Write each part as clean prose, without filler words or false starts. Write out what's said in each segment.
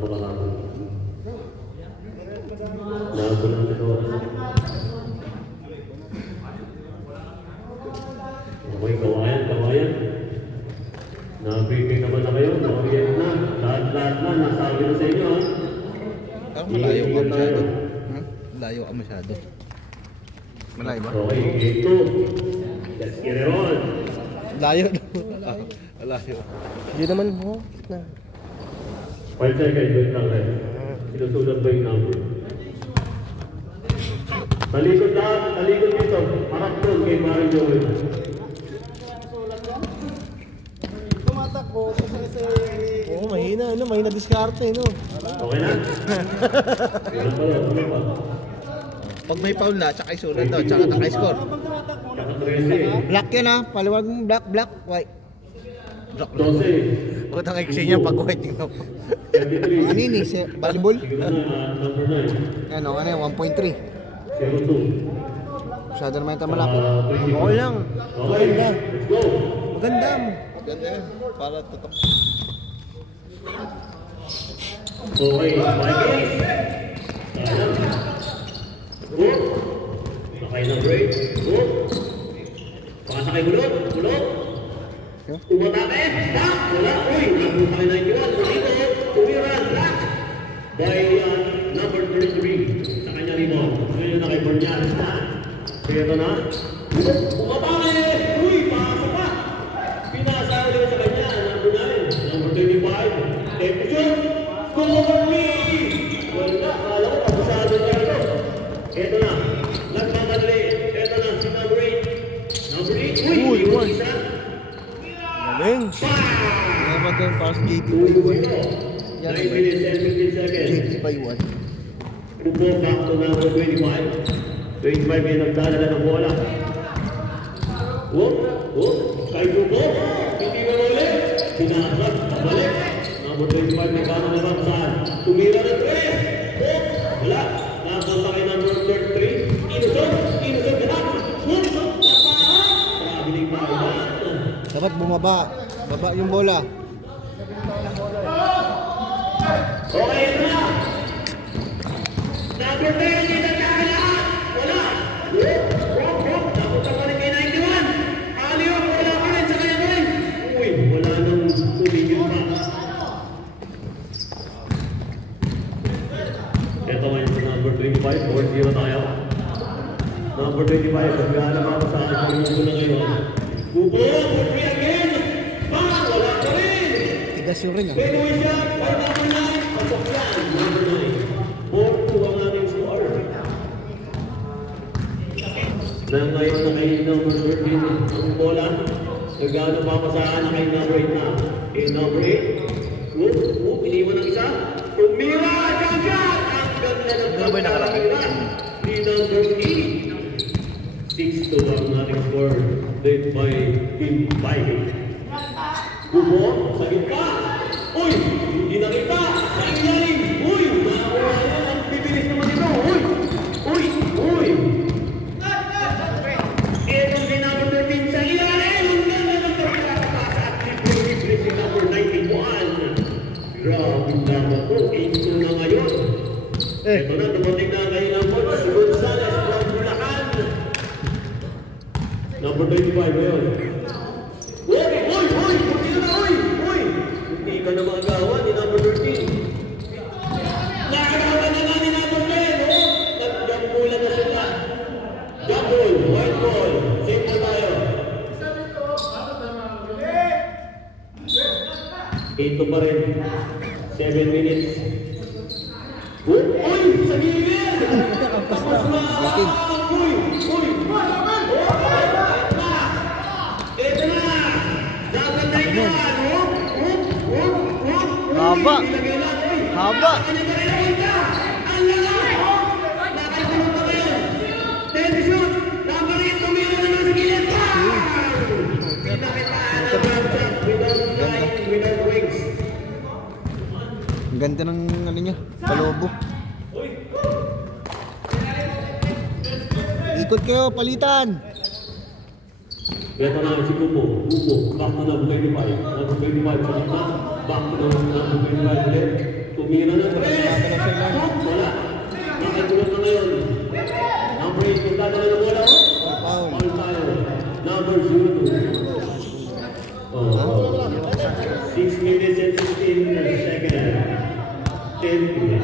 makakapon. Lago lang ito. Okay, kawayan. Na-briefing naman na kayo, na-orient na. Lahat na, nasabi na sa inyo ha. Malayo ka masyado. Malayo ka masyado. Malayo ba? Okay, game 2. Let's get it on. Layo. Malayo. Hindi naman mo. 5 seconds, wait lang rin. Sinusulat ba yung number? Talikod lahat, talikod dito. Harap doon kay Maring Joel. Tumatakbo kasi Oo, mahina, ano? Mahina diskarte, no? Okay na? Ano pa? Pag may foul na, tsaka isulat daw, tsaka naka-score. Tsaka 13. Black yan, ha? Paliwag mo, black, white. 12. Huwag ang exchange niya pag white tingnan mo. 33. Ano yun, volleyball? Siguro na, number 9. Ano, 1.3. 02. Masyado naman ito malapit. 24. Okay lang. Okay, let's go. Maganda mo. Maganda yan, para tutok. Okay, 5 games. Sayang. Good. Sakay ng break. Good. Pakasakay bulot. Umatake. Stop. Wala. Uy, napunta kay 91. Dito, tumira. Black. By number 33. Sa kanya rebound. Ngayon na kay Bornian. Ito na. Umatake. Uy, pasok pa. Pinasa ulit sa kanya. Number 9. Number 25. Temption. Cover me. Wala. Kala ko pagkasado niya ito. Ito na. Nagmamadali. Ito na. Si number 8. Number 8. Uy, isa. Galing. Naman ito yung fast JT pa yun. 9 minutes and 15 seconds. JT pa yun. Upo back to number 25. 25 yung nagdadala ng bola. Whoop. Kay Upo. Hindi na ulit. Pinasap. Balik. Number 25 may kama naman saan. Tumira ng 3. Whoop. Wala. Napunta kay number 33. Inusot. Ganap. Whoop. Traveling pa. Dapat bumaba. Baba yung bola. Okay, ito na. Number 10, hindi nagkakalaan. Wala. Whoop. Napunta pa rin kay 91. Aliyo, wala pa rin sa kanya pa rin. Uy, wala nang tumigil pa. Ito ngayon sa number 25. 4-0 tayo. Number 25, pagkala pa sa akin. Ito na ngayon. Upo, put me again. Wala pa rin. Tigas yung ring, ha? Pinoy siya, or number 9. Pasok yan, number 9. 4-2 ang ating score. Ngayon na kay number 13 ang bola. Nagano papasahan na kay number 8 na. Okay, number 8. Iniwan ng isa. Tumira! Jump shot! Ang ganda ng pagkakakita ni number 8. 6-2 ang ating score. Led by Team Viking. Upo, sa gitna. Uy, hindi nakita. Sa ilalim. Uy, nakuha yan. Ang bibilis naman ito. Uy. Itong si number 13 sa ilalim. Ang ganda ng pagkakapasa at libre-libre si number 91. Grabe naman po. 8-2 na ngayon. Ito na, dumating na kayo ng Mods Gonzales from Bulacan. Number 25 ngayon. Hindi ka na maagawan ni number 13. Nakagawan na nga ni number 10. Nag-jump na sila. Jump ball, white ball. Same po tayo. Ito pa rin. 7 minutes. Uy! Sa gilid! Tapos na! Uy! Ito na! Dapat na yan! Haba. Ang ganda ng ano niya, palobo. Ikot kayo, palitan. Ito na si Upo. Back to number 25. Number 25 sa gitna. Back to number 25 ulit. Tumira ng 3. Wala. Nakatulog na ngayon. Number 8, kung dadala ng bola o? Foul. Foul tayo. Number 02. 6 minutes and 16 seconds. 10.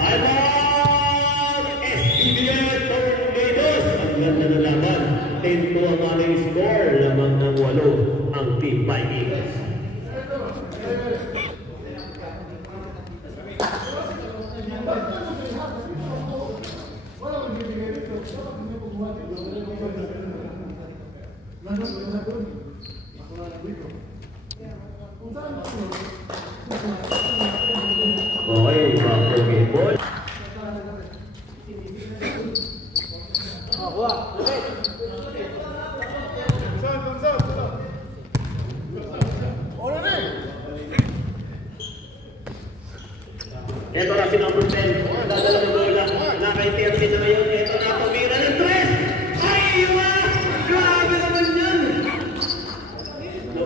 Time out! SBBL Tornadoes! Ang ganda na laban. 10 to ang aming score. Lamang ng 8 ang Team Vikings. Okay, bumper game ball. Ito na si number 10. Dadala ng bola. Nakaintiyat kita ngayon. Ito na, tumira ng 3. Ay, iwa! Grabe naman yan!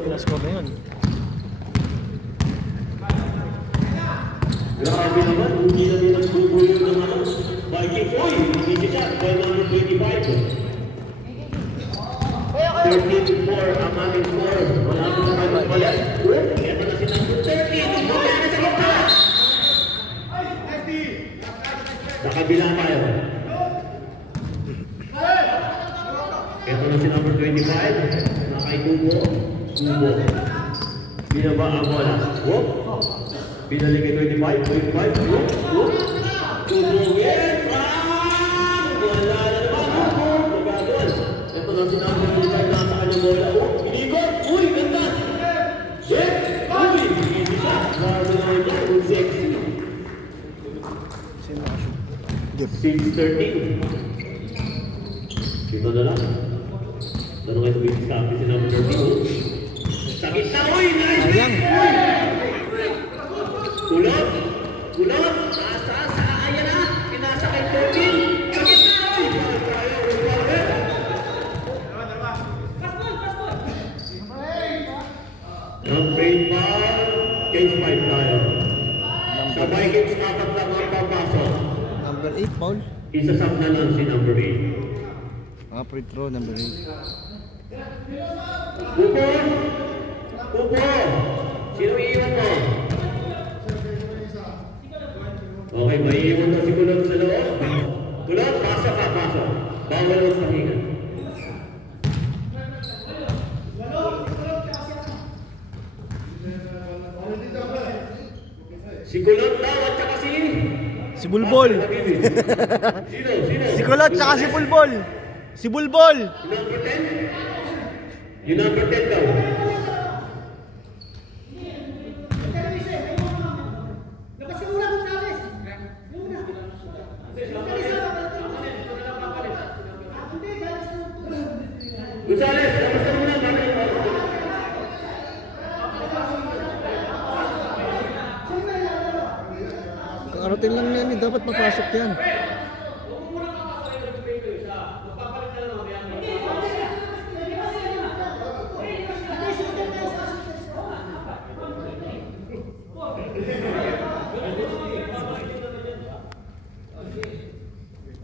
Pinascore na yun. Grabe naman, hindi na nila bubuyo ng ano. Vikings, oy! Easy shot, ball number 25. 13-4 ang aming score. Wala mo naman ang balas. Ito na si number 13. Bumaya na sa gitna. Sa kabila tayo. Ito na si number 25. Nakaitubo. Tubo. Binaba ang bola. Whoop. Binalik kay 25. 25. Whoop. Whoop. Tubo. Yes. Wala na naman. Magagol. Ito na si number 25. Nasa kanyang bola. Inikot. Uy, ganda. Yes. Uy. Easy shot. Marami naman niya. Uy, sexy. 6-13. Dito na lang. Tanong kayo sa copy si number 13. Sa gitna, uy! Nice! Sayang. Kulot! Kulot! Asa! Ayan na! Pinasa kay 13. Sa gitna, uy! Number 8 ball. Cage 5 tayo. Sa Vikings, 4 lang ang papasok. Number 8, Paul. Isasap na lang si number 8. Free throw, number 8. Kupo! Kupo! Sino iiwan mo? Okay, may iiwan na si Kulot sa loob. Kulot, pasok ka, pasok. Bawal ang pahinga. Si Kulot daw at saka Si Bulbol. Sino? Si Kulot, tsaka si Bulbol. Si Bulbol. Yung number 10? Yung number 10 daw. Gonzales, tapos ka muna. Karating lang yan, dapat mapasok yan.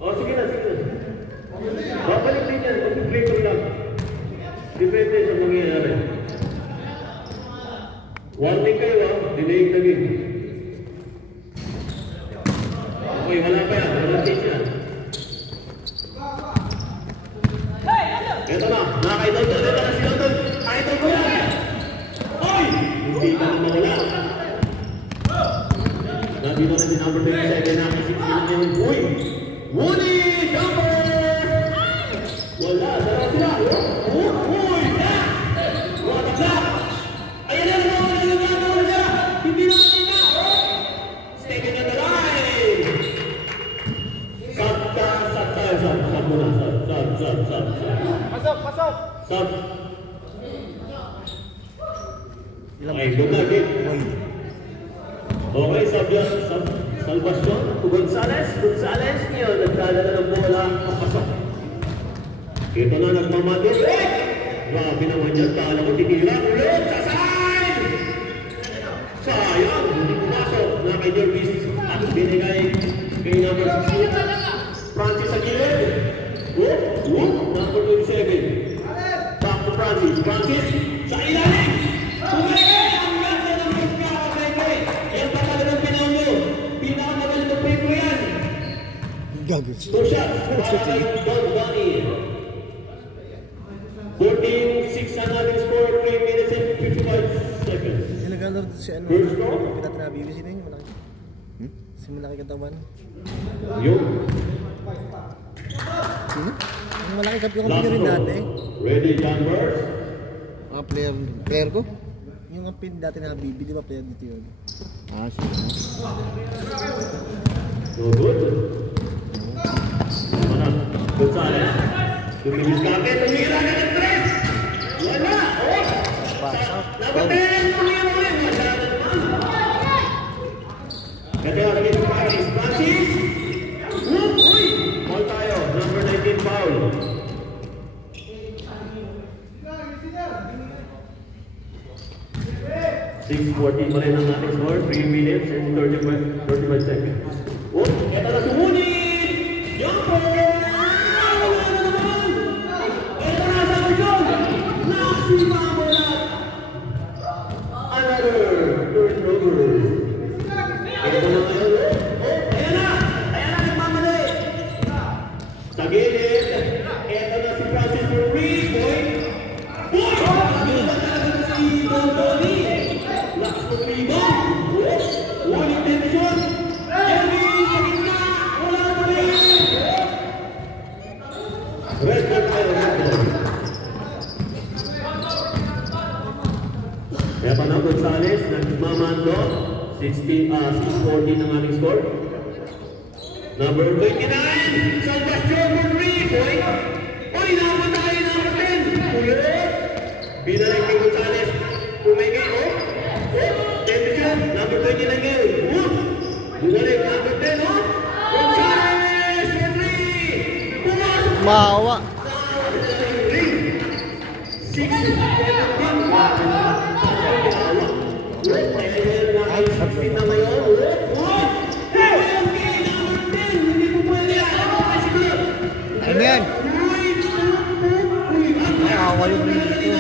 Oh, sige na. Babalik din yan. Mag-play ko lang. Depende sa mangyayari. Warning kayo delaying na game. Okay, wala pa yan. Wala din yan. Ito na. Nakakaidol ko. Ito na si London. Idol ko yan. Oy! Hindi ka na mawala. Nabi mo na si number 27 na kasi sila niya. Uy! Woody! Jumper! Wala. Dalawa sila. Uy! Wala ka! Ayan na! Wala! Hindi na sila! Second on the line! Sub muna. Sub. Pasok! Sub. Okay, bumagin. Okay, Salvacion to Gonzales. Gonzales niyo, nagdadala ng bola, papasok. Ito na nagmamadin. Grabe naman yan, kala ko titira. Ulit, sa side! Sayang, hindi pumasok. kay Jervis at binigay kay number 16. Francis sa gilid. Number 27. Back to Francis. Francis sa ilalim. Kumigay! Ang ganda ng pagkakapay. Yan pa talagang pinaulo. Pinakamagaling ng pay ko yan. Gagod. 2 shots. Para kay Don Donnie. 14-6 ang ating score. 3 minutes and 55 seconds. Nag-alert si ano. First row. Pinat na BBC na yun. Malaki. Si malaki katawan. Yun. Sino? Ang malaki katawan Last rin row. dati. Ready, John Burrs. Mga player ko? Yung ang pin dati na BB, di ba player dito yun? Ah, sige. No good. Mana? Gonzales. Tumilis ka agad. Tumira ka ng 3. Wala. Number 10. Tumira ulit. Wala naman. Kaya kami sa Paris. Francis. Uy! Foul tayo. Number 19 foul. 6:14 pa rin ang ating score. 3 minutes and 35 seconds. Oh, eto na sumunit! Jumper! Wala na naman! Eto na sa kusyon! Nakasima mo na! Another turnover. Eto na ngayon. Oh, ayan na! Ayan na, nagmamadali! Sa gilid, eto na si Francis for 3 point. Boy! Nakabila na talaga si Don Tony! Lakas ng rebound! Ulit tension! Jeremy sa gitna! Wala pa rin! Red ball tayo, red ball. Kaya pa na, Gonzales, nagmamando. 6:14 ang ating score. Number 29, Salvador for 3 point. Uy, naman tayo number 10. Ulit! Binalik kay Gonzales. Umigay, oh! Tension, number 29 ngayon. Binalik, number 10, oh! Gonzales for 3! Pumasok! Mawa. 6 na ngayon. Ano yan? Mawa yung rin ito.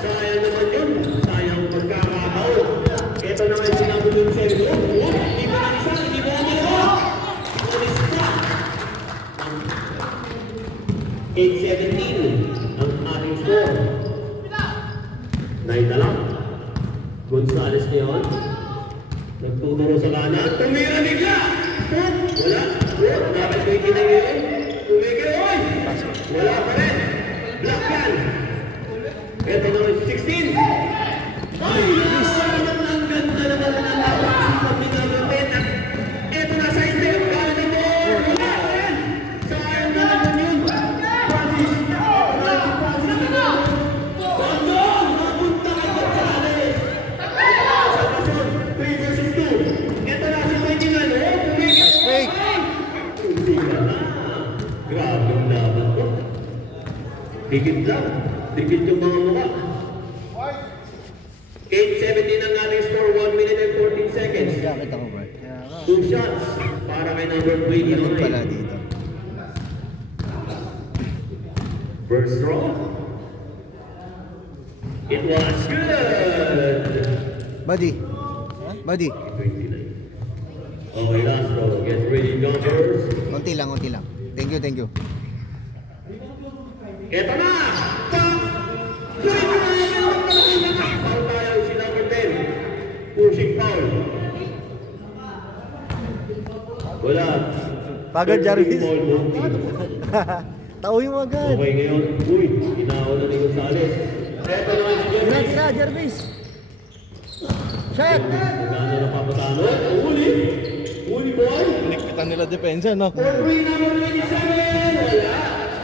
Sayang naman yun. Sayang pagkakataon. Ito naman yung sinabi yung seryo. Hindi mo na isa, hindi mo na dalawa. Ulis na. 8:17 ang ating score. 9 na lang. Gonzales ngayon. Nagtuturo sa kanan. Tumira bigla! Wala. Dapat ko ikinay ngayon. Tumigil. Oy! Wala pa rin. Black yan. Ito naman 16. Ay! Ang ganda naman ng lakas. Hindi naman ito na sa step. Kala na mo. Wala pa rin. Sayang na naman yun. Francis. Bandong! Mapunta kay Gonzales. Salvacion. 3 versus 2. Ito na si Pagkingan. Tumigil. Fake. Hindi ka na. Grabe ang laban ko. Dikit lang. Dikit yung mga mukha. 8:17 ang ating score. 1 minute and 14 seconds. Gamit ako, Bart. 2 shots para kay number Gamit pala 29. dito. First draw. It was good. Buddy. Buddy. 29. Okay, last draw. Get ready, jumpers. Konti lang, konti lang. Thank you, thank you. Ito na! Foul tayo si number 10. Pushing foul. Wala. Pagod, Jarvis. Foul, both teams. Tauhin mo agad. Okay ngayon. Uy, inawa na ni Gonzales. Ito naman si Jervis. Sila, Jervis. Shot! Magkano na papatalo? Uli! Uli boy! Kita nila depensa, no? For 3 number 27! Wala!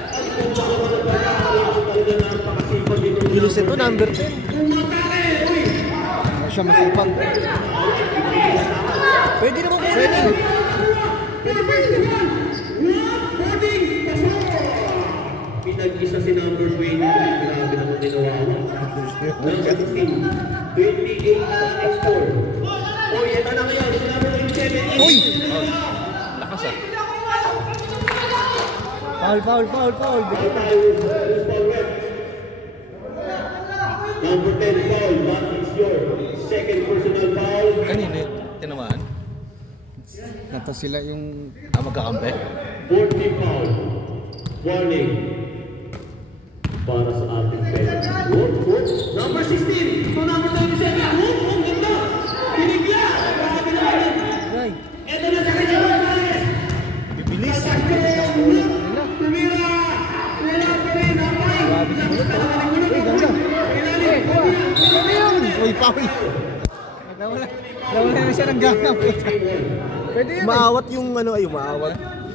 Ang punta ko na pagkakaroon talaga napakasipag dito. Bilis ito, number 10. Umatake! Uy! Ano siya masipag? Pwede naman pwede. Boarding! Pasok! Pinag-isa si number 20. Grabe naman ginawa mo. Number 16. 28 ang score. Uy, ito na ngayon. Number 27. Uy! Lakas ah. Foul. Foul tayo. Who's foul red? Number 10 foul. That is your second personal foul. Kanina tinamaan. Nata sila yung... Magkakampi. 40 foul. Warning. Para sa ating pera. Number 16. To number 27. Ang ganda. Pinigya. Grabe naman. Ay. Ito na sa kanya. Bibilis. Tumira. Wala pa rin. Grabe si Bulot. Uy, ganda. Uy, Paul! Nawala na siya ng gana. Pwede yun. Umaawat yung ano ay umaawat.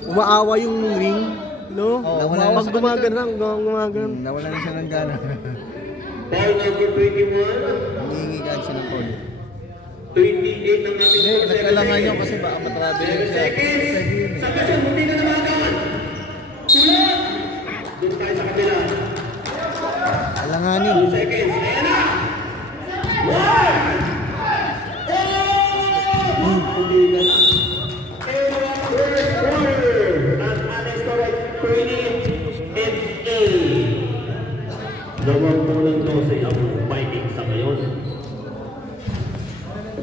Umaawa yung ring, no? Pag gumagana. Nawala na siya ng gana. Foul number 21. Nangingigaan siya ng Paul. 28 ang ating Hindi, nagkalangan nyo kasi baka matrabe yun siya. Sa kasyon, hindi na namagaan. Sunod! Doon tayo sa kabila. Alanganin. 2 seconds. Ayan na! 1! Oh! Hindi na. And first quarter. Ang ating score ay 28. Dawang munang 12 ang Vikings sa ngayon.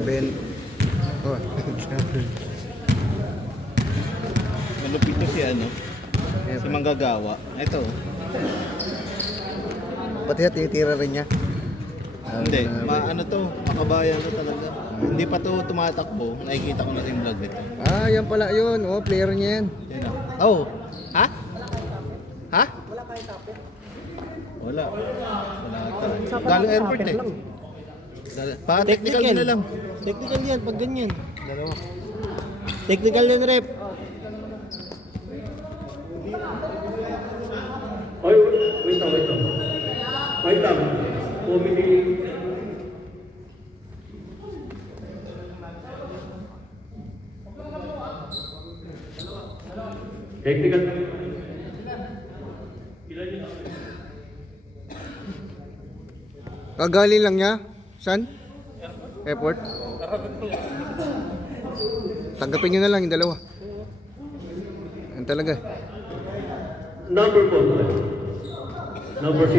Ben. Oh. Malupit to si ano. Si Manggagawa. Ito. Pati na tinitira rin niya. Hindi. Ano to. Makabayan to talaga. Hindi pa to tumatakbo. Nakikita ko na yung vlog nito. Ah, yan pala yun. Oh, player niya yan. Yan o. Oh. Ha? Ha? Wala. Wala ata. Galing airport eh. Pa-technical na lang. Technical yan, pag ganyan. Dalawa. Technical yan, rep. Oy, wait lang. Wait lang. Technical. Kagaling lang niya? Saan? Airport? Tanggapin nyo na lang yung dalawa. Yan talaga. Number 4. Number 08.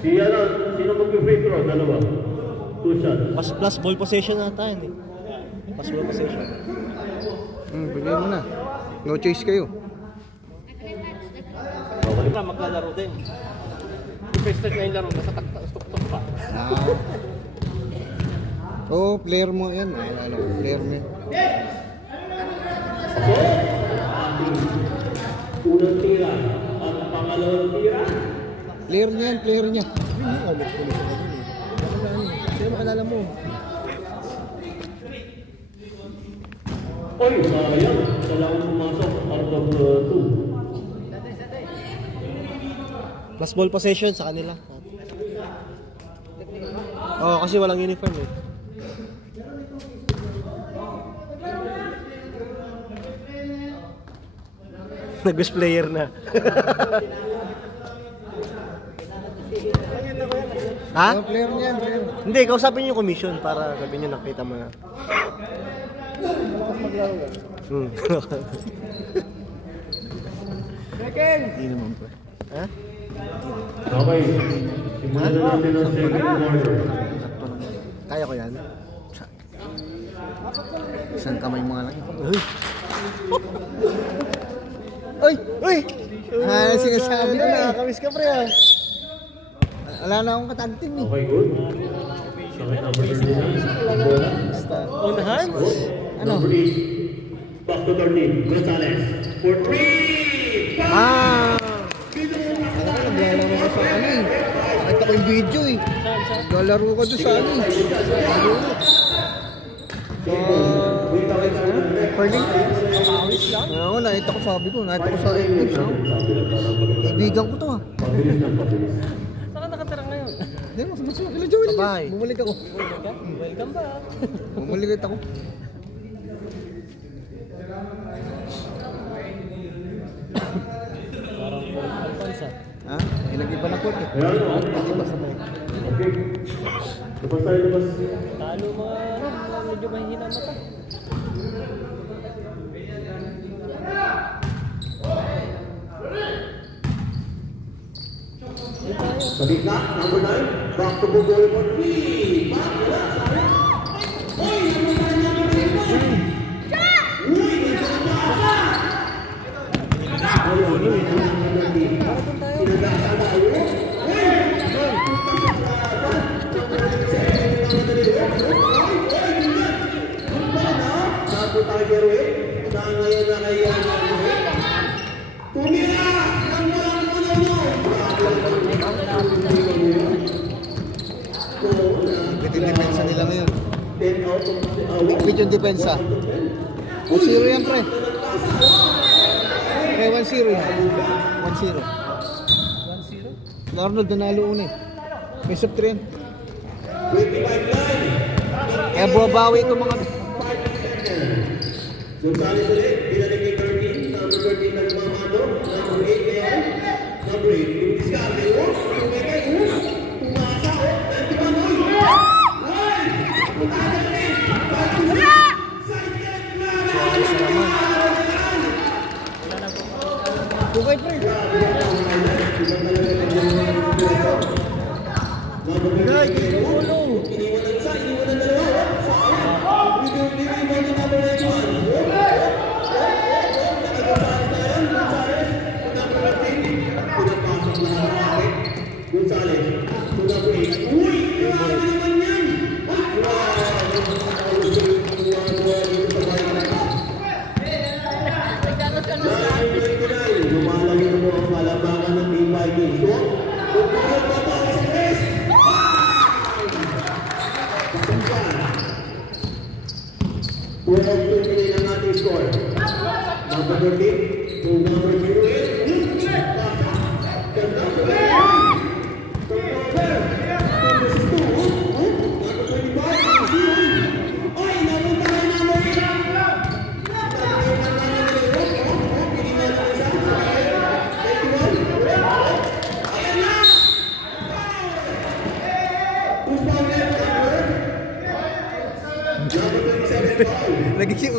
Sino mag-free throw? Dalawa. 2 shots. Plus ball possession na tayo, hindi. Plus ball possession. Bigay mo na. No choice kayo. Okay. Maglalaro din. First start na yung laro, nasa tuktok pa. Oh, player mo yan. Ano, player mo yan. Unang tira at pangalawang tira. Player niya yan, player niya. Sino makalala mo? Oy, sayang. Kailangan pumasok. Out of 2. Plus ball possession sa kanila. Oo, kasi walang uniform eh. Nag-guest player na. Ha? Oh, player niya yan, player. Hindi, kausapin niyo yung commission para sabihin niyo nakita mo na. Hindi naman po. Ha? Okay. Simulan na natin ang second quarter. Kaya ko yan. Isang kamay mo nga lang. Uy! Uy! Uy! Ah, sinasabi ko na. Nakakamiss ka pre ah. Wala na akong katanting eh. Okay, good. Sakit number 39. Bola. On hands? Number 8. Back to 13. Gonzalez. For 3. Ah! Naglalaro ka sa ano eh. Nakita ko yung video eh. Naglalaro ka doon sa ano eh. Perling? Oo, nakita ko sabi ko. Nakita ko sa Eclipse. Ibigan ko to ah. Pabilis lang, pabilis. Saan ka nakatira ngayon? Hindi, mas masama kila Joel. Sa bahay. Bumalik ako. Welcome back. Bumalik ako. Parang Alfonso. Ha? Eh, nag-iba na report eh. Ayan, o. Okay. Labas tayo, labas. Talo mga medyo mahihina mata. Sa gitna, number 9. Back to goal for 3. Back, wala, sayang. Uy, number 9, number 9. Uy, nandiyan pa. Ayun, number 9. Sinagasa tayo. Uy! Satu tayo, Jerwin. Saan ngayon na kayo? Tumira! Ang walang mo! Bitin depensa nila ngayon. 10 out of Bigpit yung depensa. 1-0 yan, pre. Pre, 1-0 yan. 1-0. 1-0? Arnold, nanalo una eh. May sub 3 yan. 25-9. Kaya buwabawi itong mga... Gonzales ulit, binalik kay 13. Number 13 na lumamado. Number 8 kaya. Number 8, yung diskarte. Tumekay, tumasa, 21, Uy! Bukay, pre. Bigay, ulo. Iniwan ang isa, iniwan ang dalawa. Bigay mo ni number 91. Gonzales, uy, grabe naman yan! Lumalagay mo ang malabangan ng Team Vikings. Pagpapag babae sa press! Purong tuloy ang ating score. Number 13, to number 08.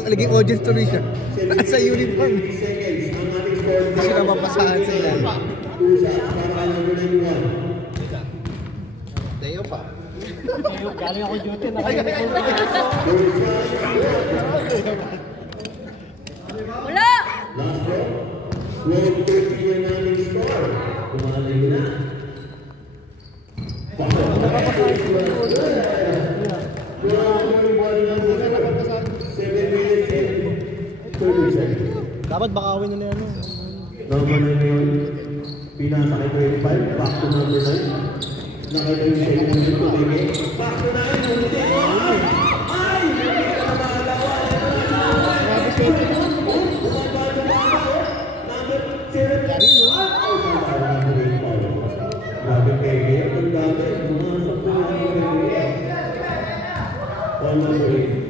Naging audience tuloy siya. Nasa uniform. Hindi siya napapasahan sa ilan. Tayo pa. Galing ako duty na. Wala! Last row. 12-30 yung namin score. Kumalayo na. Dapat bakawin nila ano. Number 9 yun. Pinasa kay 25. Back to number 9. Nakita yung siya yung ulit ko bigay. Back to 9. Ulit ko. Ay! Number 7. Grabe kayo. Ang dami. Mga sa po. Number 8.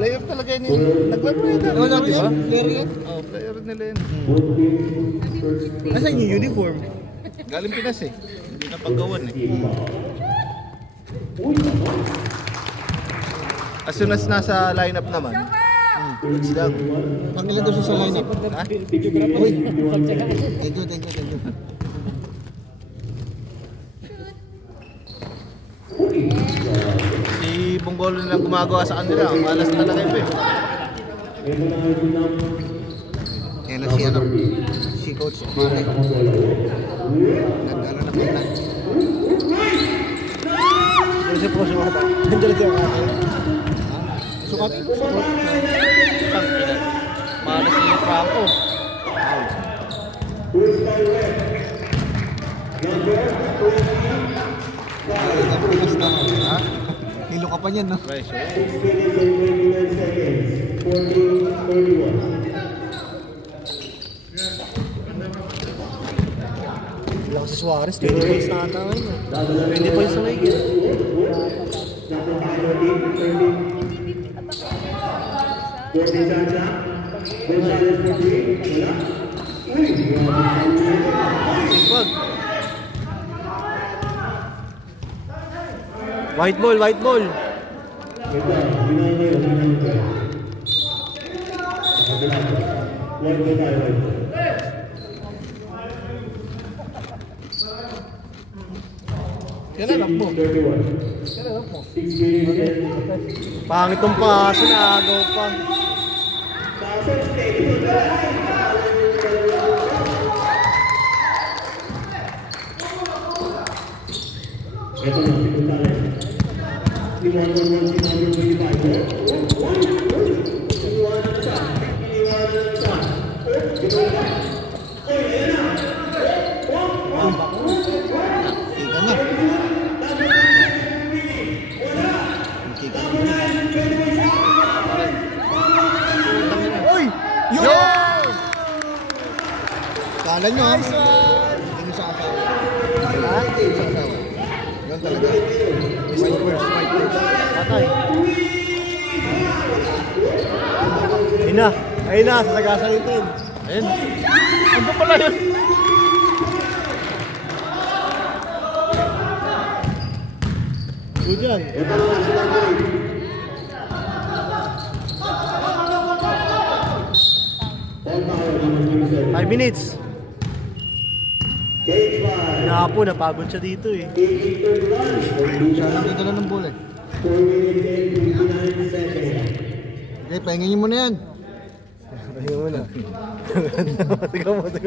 Player talaga yun. Naglaro yun. Wala ko yan. Player yan. Oo, player nila yun. Nasaan yung uniform? Galing Pinas eh. Hindi na paggawan eh. As soon as nasa lineup naman, goods lang. Pangilan daw siya sa lineup. Ha? Uy. Thank you. Si Bonggolo nilang gumagawa sa kanila. Ang malas talaga yun eh. Kaya na si ano, si Coach Mare. Nag-ano na pala. Kasi po siya mga nandiyan siya kasi. Sukat? Malas niya yung Franco. Pinas na. Ha? Hilo ka pa niyan, no? Pressure. 6 minutes and 29 seconds. 14-31. Lang si Suarez, 20 points na ata ngayon. 20 points na ngayon. Gonzales for 3. Wala. Uy! White ball, white ball. Ito, ginagawa. White ball tayo, white ball. Kailan mo? 31. 6 minutes. Pangit tong paso, naagaw pa. Ito na, si Gonzales. Iniwanan si number 25. Iniwanan siya. Uy! Yo! Kala nyo ha? Hindi nyo sa asawa. Hindi nyo sa asawa. Yun talaga. Fight first. Patay. Ayun na, sasagasan yung team. Ayun. Ano pala yun? Good yan. Ito na sila boy. All power, number 27. 5 minutes. Cage five. Napo, napagod siya dito eh. 18-31. Siya lang dito lang ng bola eh. 4 minutes and 59 seconds. Okay, pahingin nyo muna yan. Ayun mo na. Tigaw mo. Okay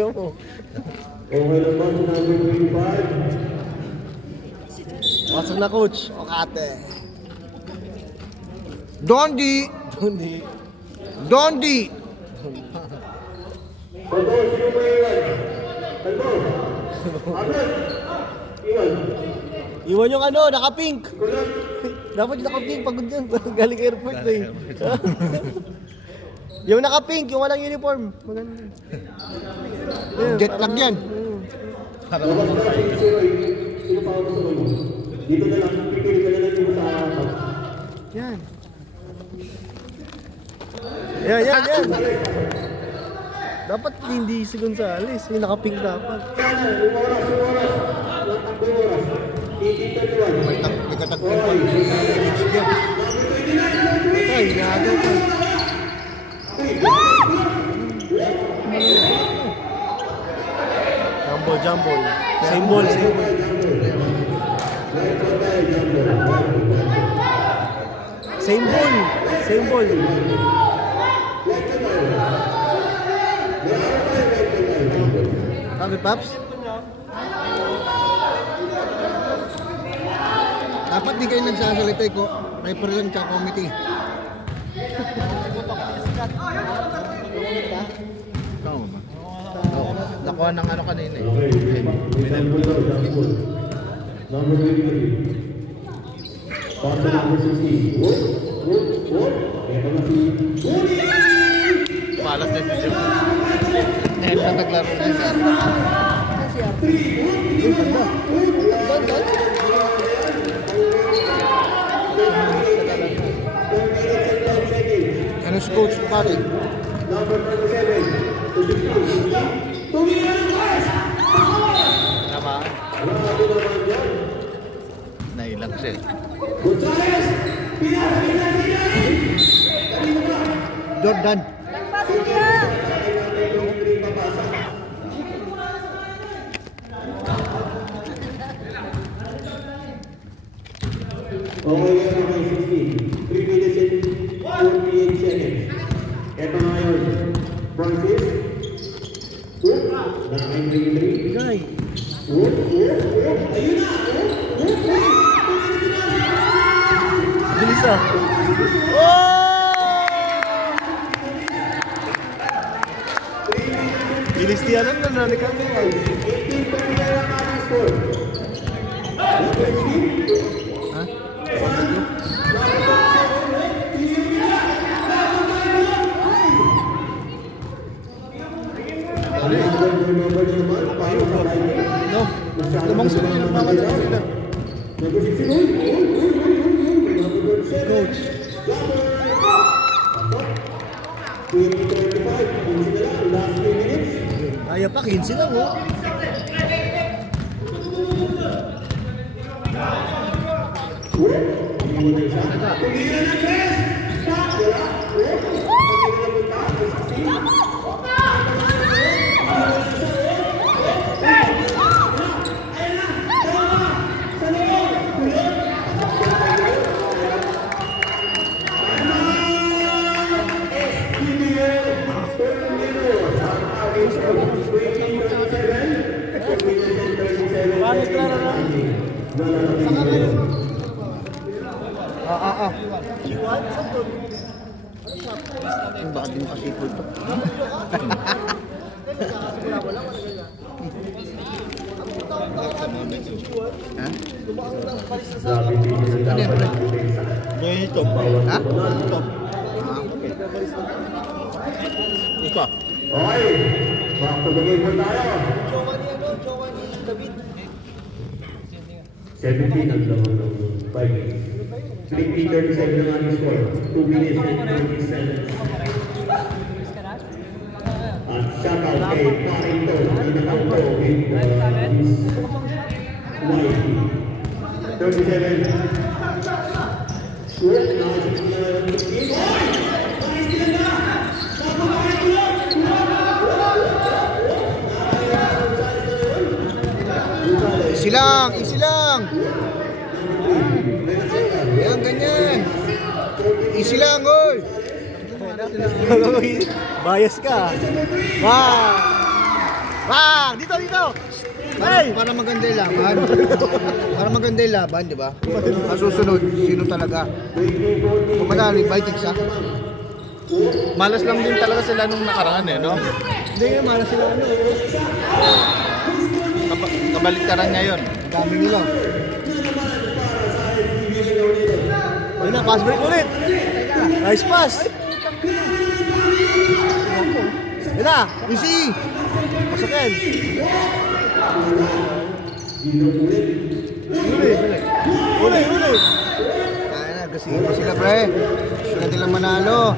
lang ba sa number 25? Pasok na coach. Okate. Dondi! Hindi. Dondi! Pagod, sino ba iwan? Pagod. Agad. Iwan. Iwan yung ano, naka-pink. Dapat yung naka-pink, pagod yun. Galing airport na eh. Yung naka-pink, yung walang uniform. Maganda. Ayun, Jet lag yan. Labas na si Roy. Sino pa ako sa mo? Dito na lang, pipili ka na lang dito sa harapan. Yan. Yan. Dapat hindi si Gonzales. Yung naka-pink dapat. Sana, oras. Takbo oras. 18-31. May katagpin pa. Ay, nagaw pa. Jumbo. Same ball. Same ball. Sabi, Paps? Dapat di kayo nagsasalita ko. Referee lang tsaka committee. Tama ba? Nakuha ng ano kanina eh. Okay, example daw, example. Number 23. Pass to number 16. Whoop. Ito na si Woody! Malas na si Jim. Ngayon na naglaro na siya. Ano si Coach Pati? Number 27. Tumira ng pass! Tama. Grabe naman yan. Nailang siya. Gonzales! Jordan. Okay, 16. 3 minutes and 48 seconds. Ito na yun. Francis. Whoop. Nakain 3. Guy. Whoop. Ayun na. Bilis ah. Oh! Bilis niya lang na nanikan mo. 18 pa nila ang ating score. No. Lamang sila yung nagmamadala sila. Coach. 25. Last 3 minutes. Kaya pa, 15 lang oh. Bakit din kasipol to? Ha? Ganito. Ha? Ito. Okay, back to the game po tayo. 17 ang laman ng 5 minutes. 3:37 ang ating score. 2 minutes and 30 seconds. At shoutout kay Parinto na nakampo with his wife. 37. Shoot na Easy lang, easy lang. Yan, ganyan. Easy lang, oy. Bias ka. Bang! Bang! Dito, dito! Hey! Para maganda yung laban. Para maganda yung laban, di ba? Masusunod, sino talaga? Kung madali, fighting sa. Malas lang din talaga sila nung nakaraan eh, no? Hindi nga, malas sila ano. Kabaliktaran ngayon. Dami nila. Ayun na, pass break ulit. Nice pass. Ayun na, Easy! pasakin. Uli. Kaya na, gasihin mo sila, pre. Sila nila manalo.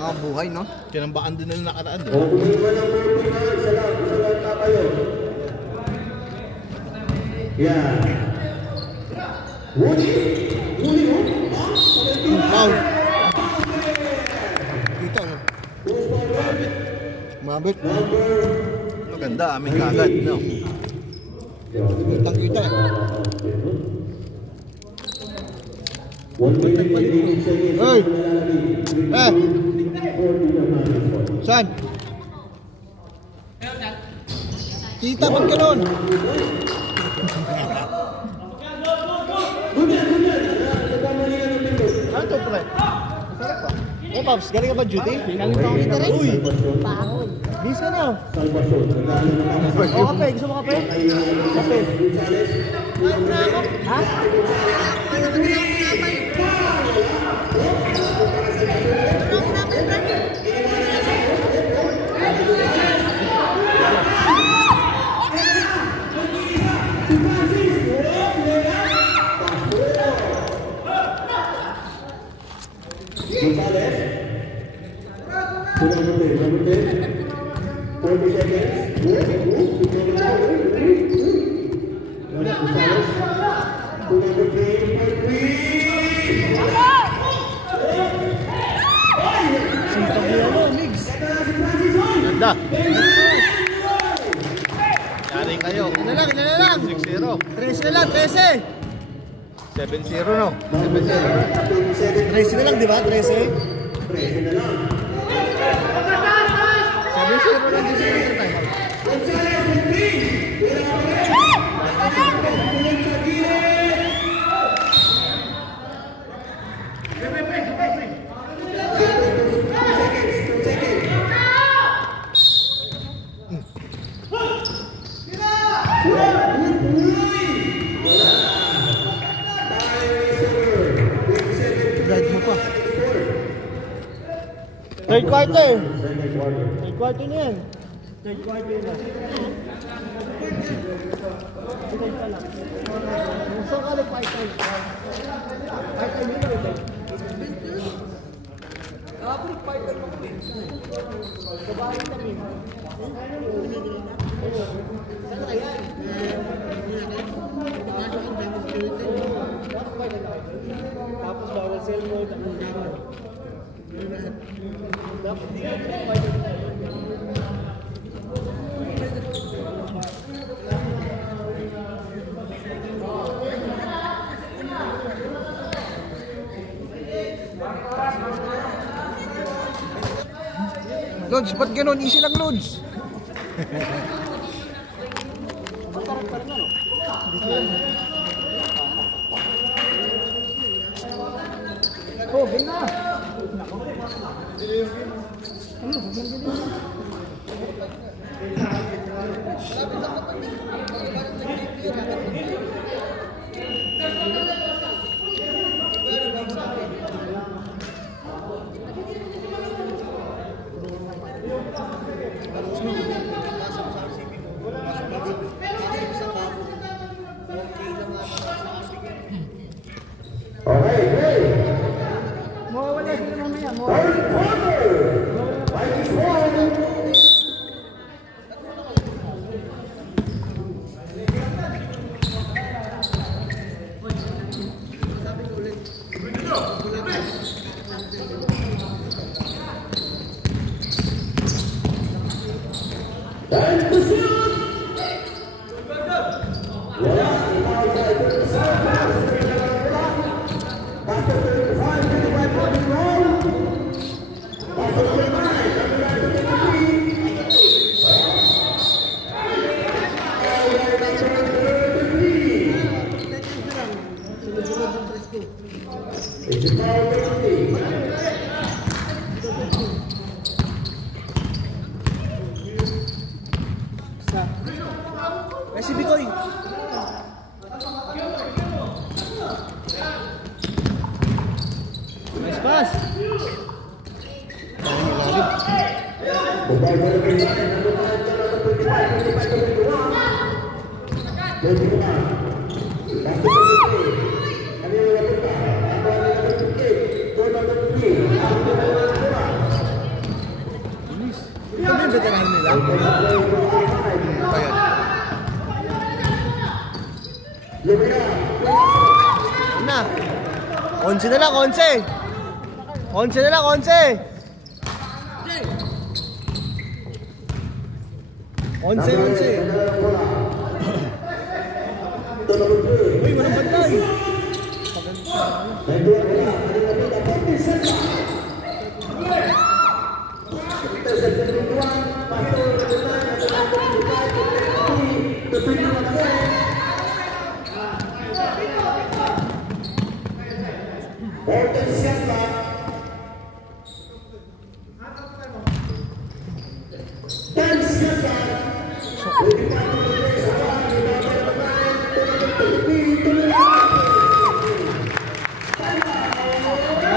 Mga buhay, no? Kinambaan din nila nakaraan. Eh. Yeah. Foul. Dito, no? Mabit. Maganda, aming kagad, no? Kitang kita eh. 1 minute and 18 seconds. Hey! Eh! Saan? Tita, ba't ganun? Ano to, pre? Eh, Pops, galing ka ba duty? Galing pa ako kita rin. Uy! Pangol. Bisa na. Salvacion. Nag-aaral na kami sa O, kape. Gusto mo kape? Kape. Ha? Gonzales. Number 10. 40 seconds. Gonzales. Number 3. Sintag niya mo, Migs. Ganda. Yari kayo. Ano lang? 6-0. 13 na lang, 13! 7-0, no? 13 na lang, di ba? 13? 7-0 lang din sila dito tayo. Guide mo pa. Third quarter. Third quarter na yan. Third quarter na. Third pa lang. Saan ka nag-fight time? Fight time yun or fight time mo ko eh. Kabahin namin. Saan na yan? Lods, ba't ganun? Easy lang, Lods. Oh, game na. Mawawala sila mamaya. Si Bikoy. Nice pass. Ito ba yung veteran nila? Ayan. Na. 11 na lang, 11. 11 na lang, 11. 11. Uy, walang bantay.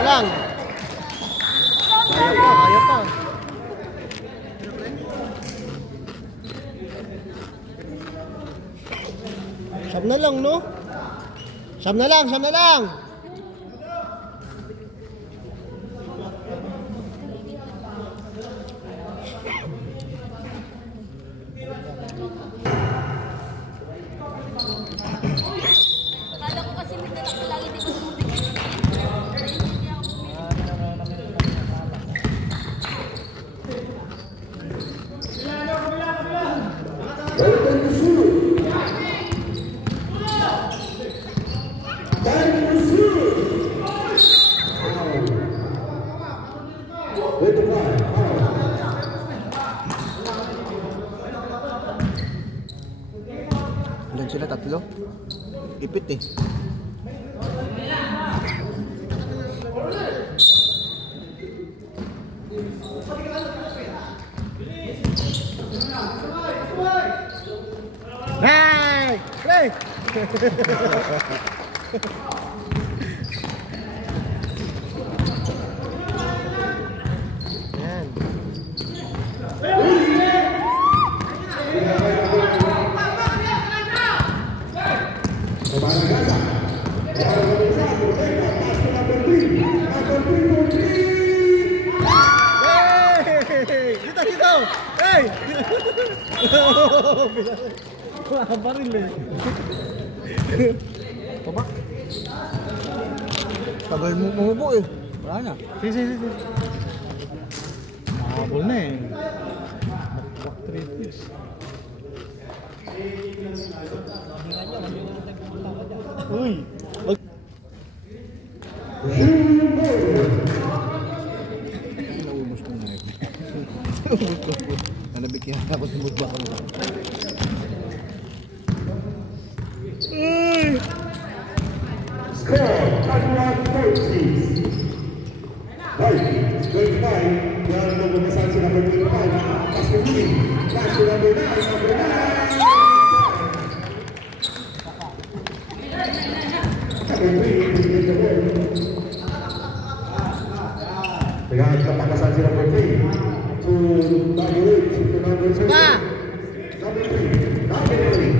Lang. Kaya pa. Siyam na lang, no? Siyam na lang. Kala ko kasi may dala ko lagi dito sa tubig. Ilan sila? Tatlo? Ipit eh. Hey! Play! Yan. Dito! Hey! Wala pa rin eh. Tama? Tagal mo po eh. Wala na. Sige. Habol na eh. Back 3 years. Uy! Naubos ko na eh. Naubos ko. Nalabigyan ako sa mudba ko. Score, Tagwan Forces. Right, 25. Yan ang bumasan si number 25. Pass to him. Pass to number 9. Number 9. Number 3, is the ball. Kaya kapakasan si number 3. To number 8. To number 2. Number 3. Number 3.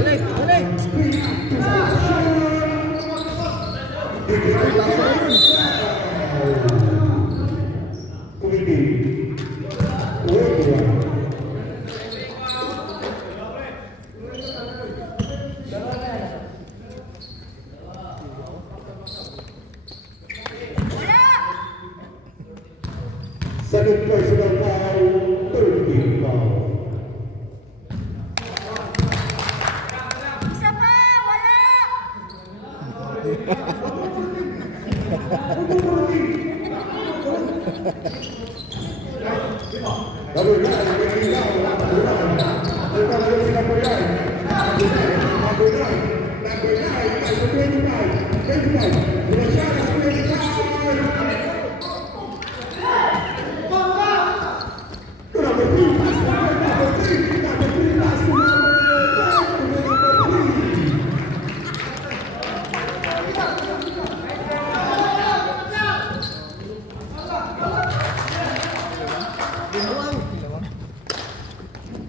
Balik! Balik! Second personal foul, third team foul. Isa pa! Wala! Number 9, breaking down, number 1. Number 9. Number 9, 25. The shot is 25. Number 3, pass to number 3. Number 3, pass to number 3.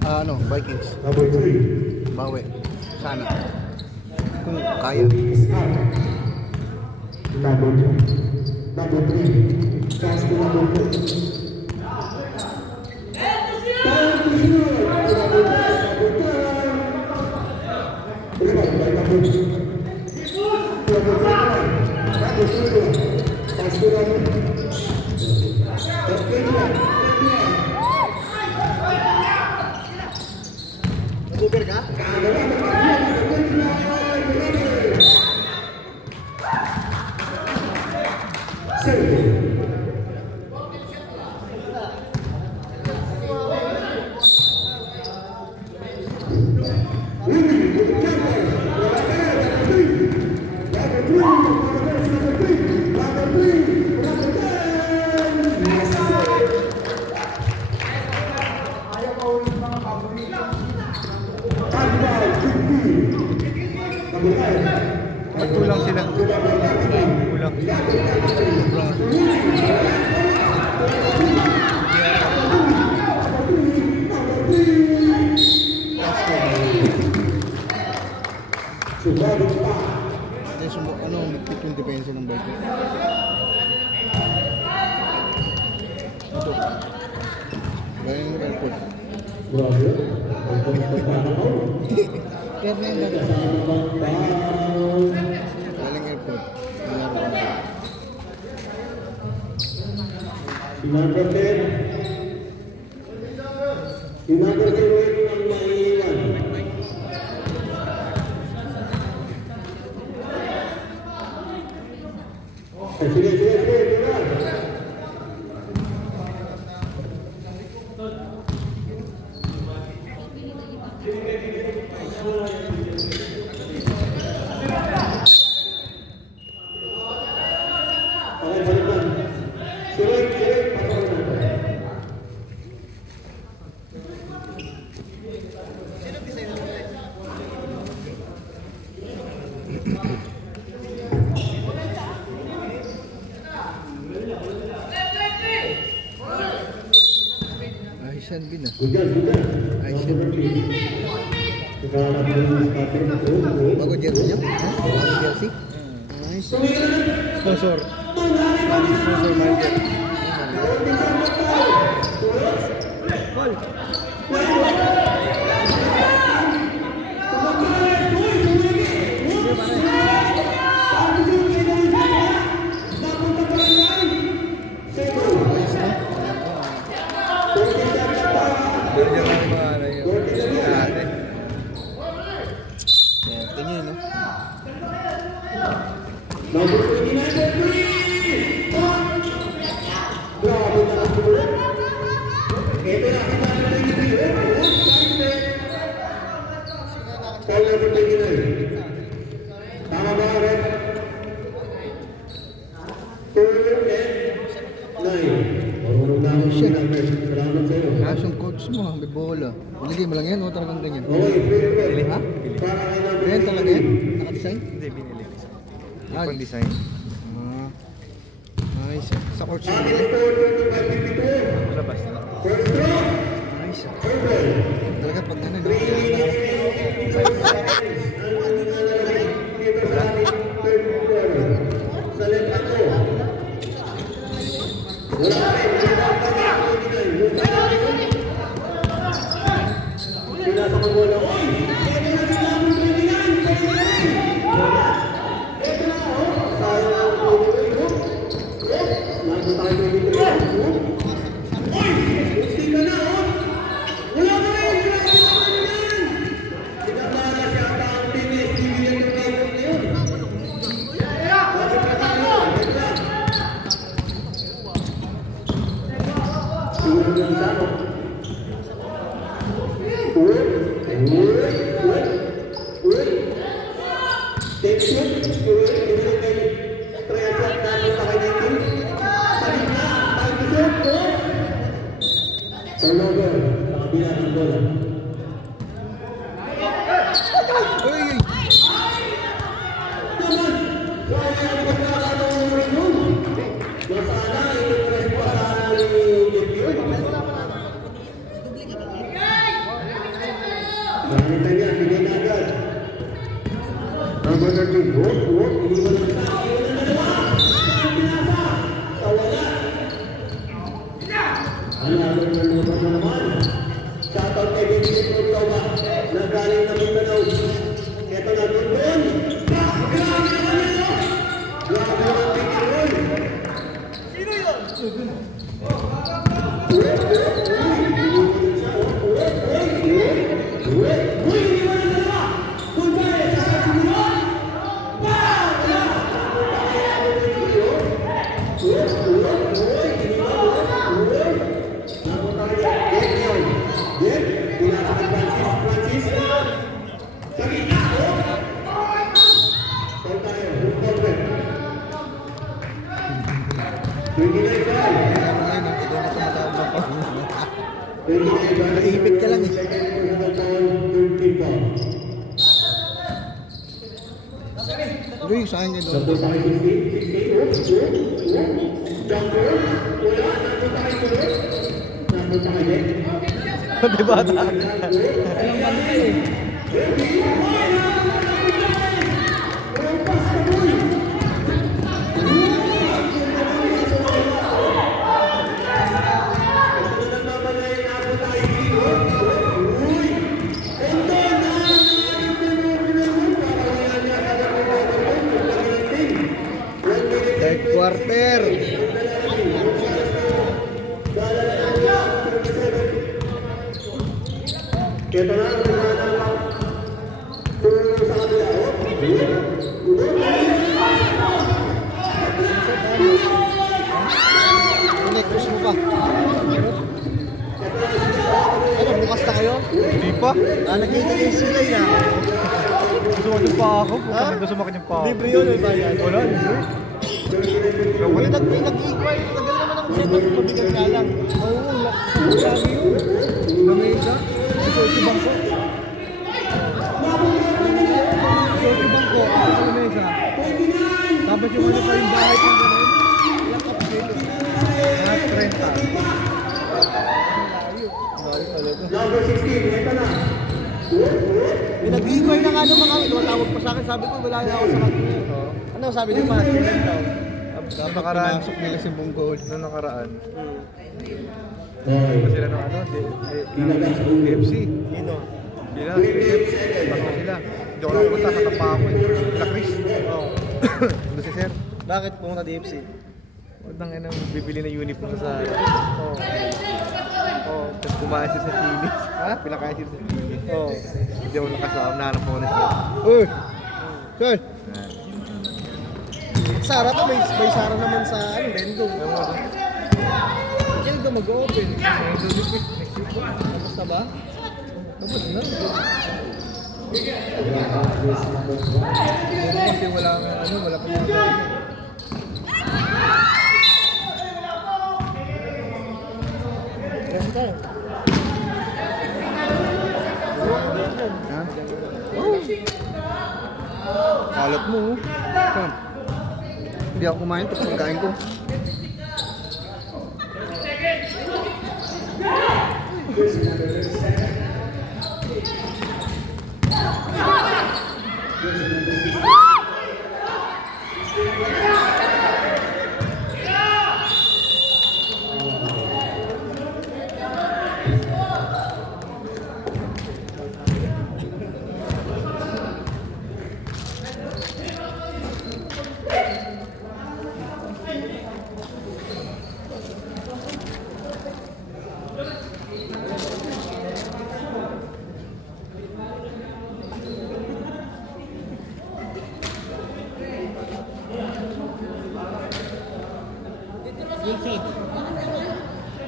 Ano, Vikings. Number 3. Bawi. Sana. Kung kaya. Is out. Number 2. Number 3. Pass to number 4. Uber ka? Magkulang sila. Kulang. Ano, nagpit yung depensa ng Vikings. Ito. Gaya ng airport. Galing airport. Si number 10. Si number 0 ang maiiwan. Sige. Aishan bin ah. Hujan. Aishan. Sekarang Bago jersey niya? Bago jersey? Nice. Sponsor. Sponsor market. Ayos na. Pero dyan lang mga ano yun. Natin. Yan, tingin, no? Number 29, grabe na ang tulo. Ito na, kita na lang yung Paul number 29. Tama ba, Red? 2 and 9. Marunong na ako siya. Salamat sa'yo. Kaso yung coach mo, may bola. Ilagay mo lang yan o talagang ganyan? Okay, Bili, ha? para kay number Ganyan talaga yan? Naka-design? Hindi, binili. Ah, Pang design. Nice. Sa coach mo. Akin score 25-52. Labas na. First draw. Nice. Purple. Talaga pag ano, 3 minutes and 55 seconds. Ang nangyayari dito sa ating third quarter. Sa letra ko. Wala rin. Pinasa ko bola. Oy! Ito na si Lamon 29! Ito na, oh! Sayang ang tuloy, oh! Lago tayo 23. Oy! Gusti ka na, oh! Wala ka rin! Grabe naman yan! Sinabara siya pa ang finish. Bibigyan yung table na yun. Bakit ka tayo? Ito na. Siguro na isa, no? Naipit ka lang eh. Luy, sa akin ka doon. Di ba ata? Third quarter. Ito na, tulong sa kabila. Cross mo pa. Ano, bukas na kayo? Hindi pa. Nakita kayo sila na. Gusto mo pa ako. Gusto mo kanyang pa ako. Libre yun, may bayan. Wala, libre. Wala nag-equal. Tagal naman ang setup. Mabigat nga lang. Oo, lagi yun. Lamesa. Sorty bangko. Sorty bangko. Lamesa. Tapos yung ano pa yung bahay ko. Ilang kapsilo. Mga 30. Number 16, ito na. Nag-equal na nga naman kami. Tumatawag pa sa akin. Sabi ko, wala na ako sa kanila. Ano sabi niyo pa? Ilan daw? Noong nakaraan. Pinasok nila si Bungkol. Noong nakaraan. Okay. Sila ng ano, DFC. Dito. Sila, pasok sila. Hindi ako nakapunta, katapa ako eh. Sila Chris. Oo. Doon si Sir. Bakit pumunta DFC? Huwag nang bibili na uniform sa... Oo. Oo. kumain siya sa Chili's. Ha? Pinakain siya sa Chili's. Oo. Hindi ako nakasama. Nahanap ako na siya. Uy! Sir! Sara to, may Sara naman sa Lendong. Kailan ka mag-open? Next week. Tapos na ba? Tapos na. Kasi wala pa mga Kalat mo. Saan? Hindi ako kumain ito pagkain ko.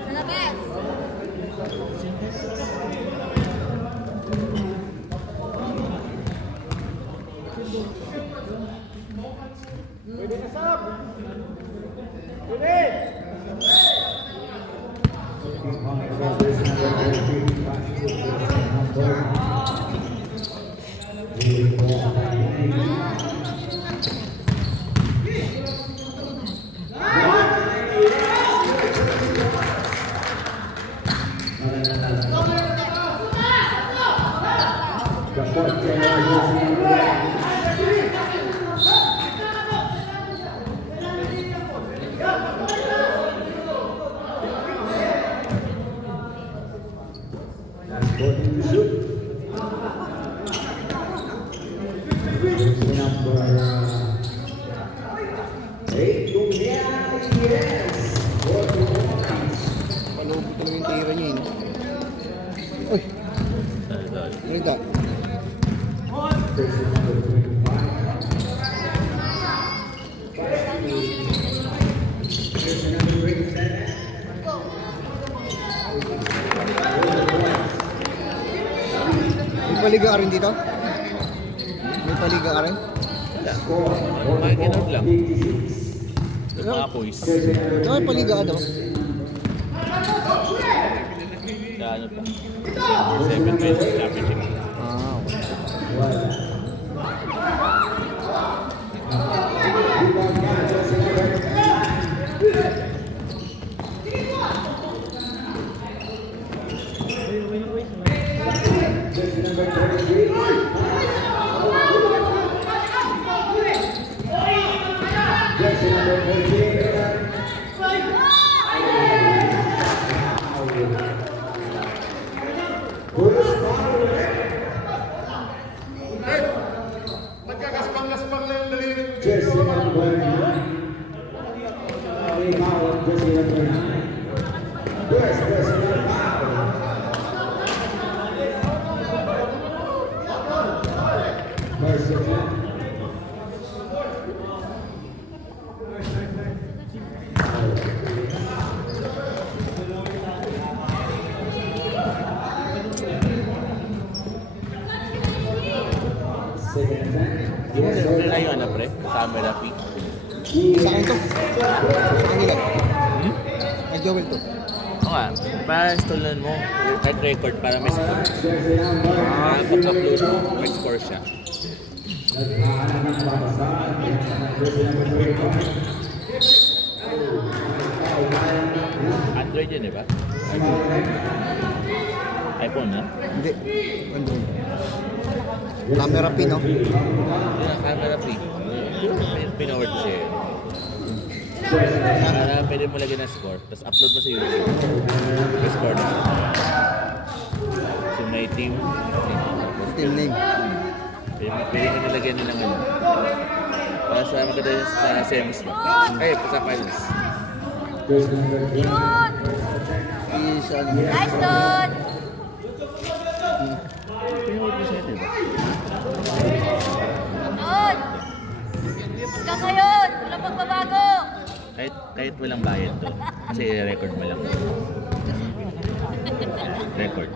Sa labas. Palubog talaga yung tira niya eh. Uy! Rita. May paliga ka rin dito? May paliga ka rin? Makikinog lang. Mga boys. May paliga ka daw? Sa ano pa? 7-20 championship. Ah, okay. Ano na yun, pre? Camera pick. Sa akin to. Sa kanila. Ay, Joel to. Oo nga, para installan mo at record para may score. Pag-upload mo, may score siya. Android yun, di ba? iPhone, ha? Hindi. Android. Camera pin, no? Yun ang camera pick. Pinoward ko siya. Para pwede mo lagyan ng score, tapos upload mo sa YouTube. May score na. So may team. Team name. Pwede mo nilagyan nilang ano. Para sa maganda sa semis mo. Ay, sa finals. Yun! is ano. Nice Don! Pinawag ko sa'yo, diba? Don! Hanggang ngayon, walang pagbabago! Kahit walang bayad to. Kasi i-record mo lang. Record.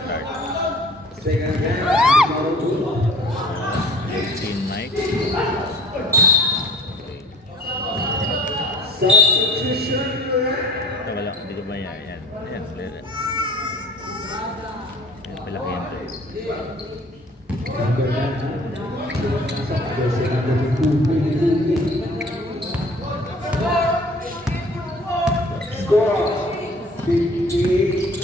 Start. 15 mic. Substitution. Ito wala. Hindi ko ba yan? Ayan. Ayan. Palaki yan to. Score 58-24.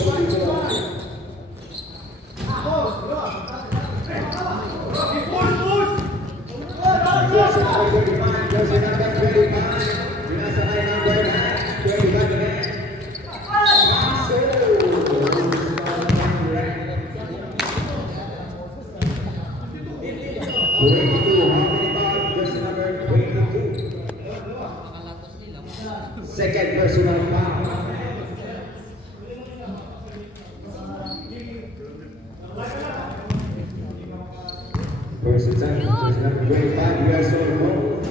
Second personal foul. First attack, first number 25, US on the ball.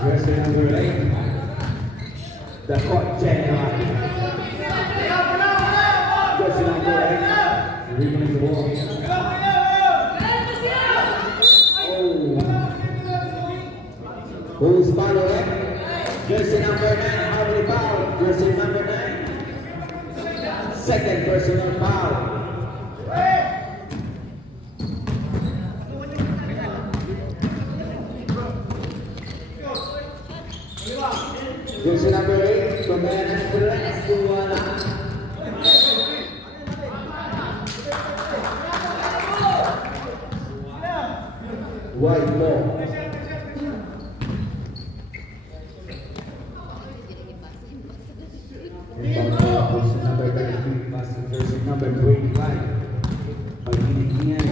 Jersey number 8. The court general. Jersey number 8. Rebound the ball. Who's following? Jersey number 9. How many foul? Jersey number 9. Second personal foul. Jersey number 8, pemain yang keras Suwana. White ball. Jersey number 33, masuk jersey number 25. Pagkinikian.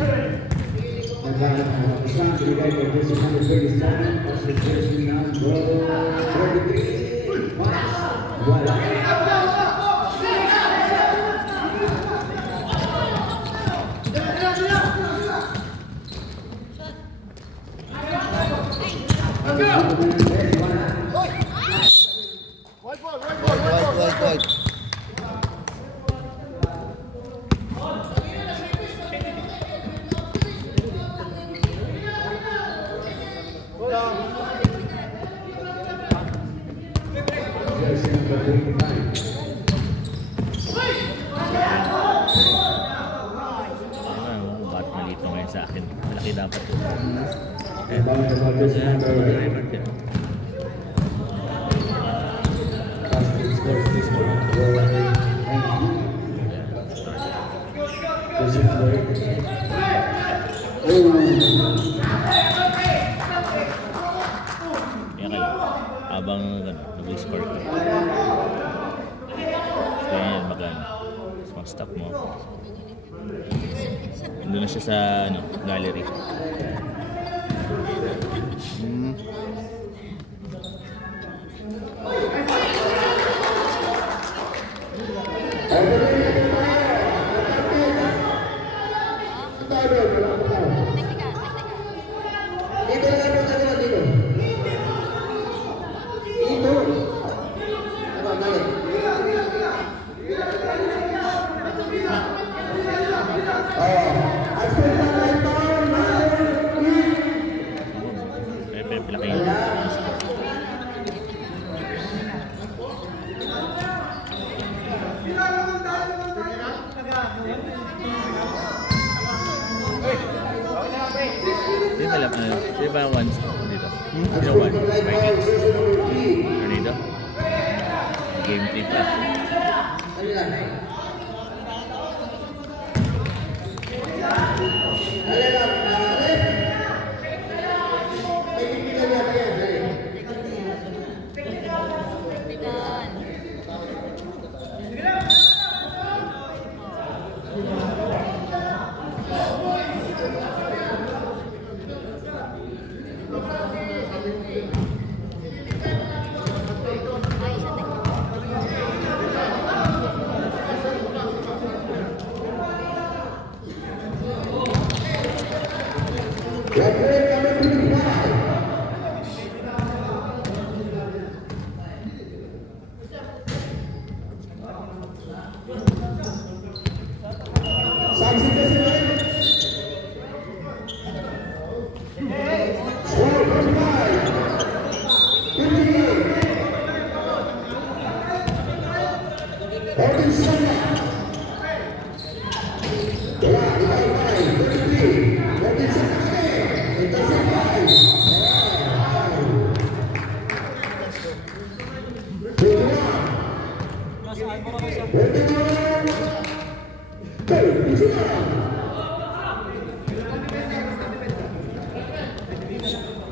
Naglalang isang bigay ke jersey number 27, masuk jersey number 33. Wala. Wide. Jersey number 29. Ba't malito ngayon sa akin? Malaki dapat. Bawang the jersey number 8. Jersey number 8. Yan kayo. Habang nag-score ka. Ganyan, magano. Mag-stop mo. Nandun na siya sa gallery. Laki yun. Sino ba sino ba one dito? Sino one? Vikings? Ano dito? Game 3 pa.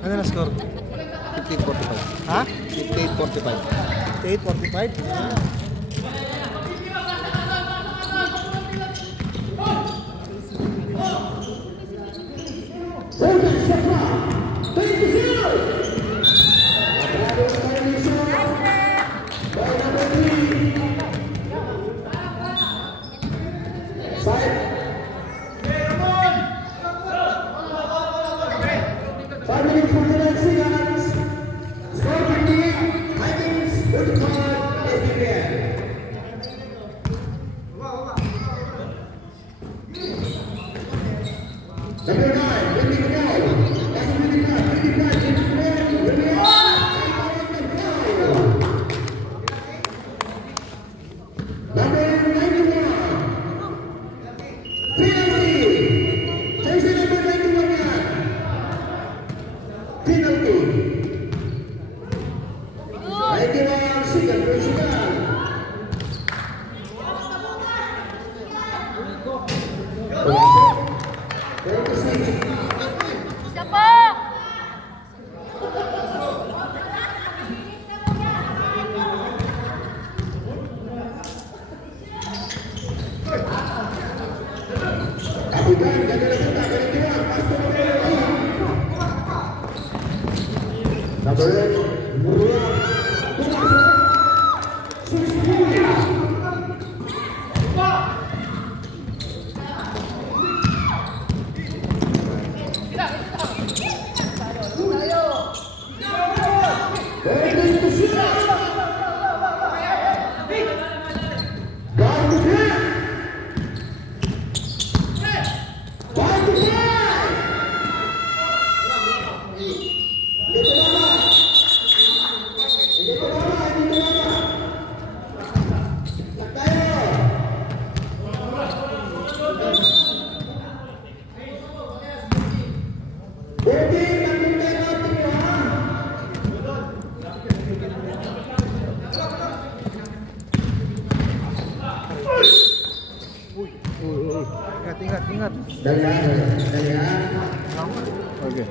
Ano na score? 58-45. Ha? 58-45. 58-45? Isa po! Ingat. Oke.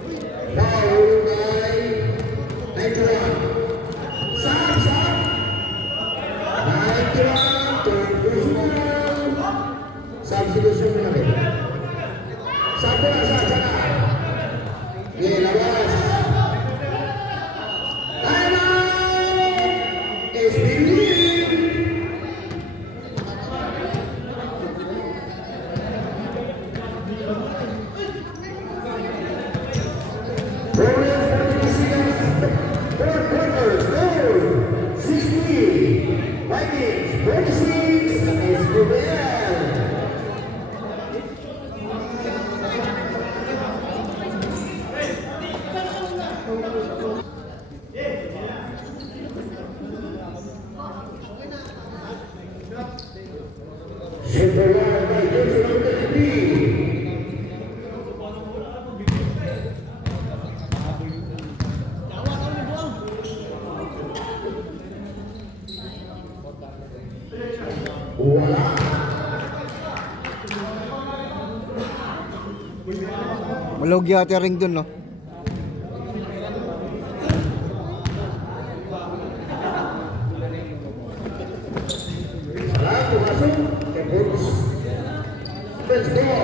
Malog yata ring dun, no? Let's go.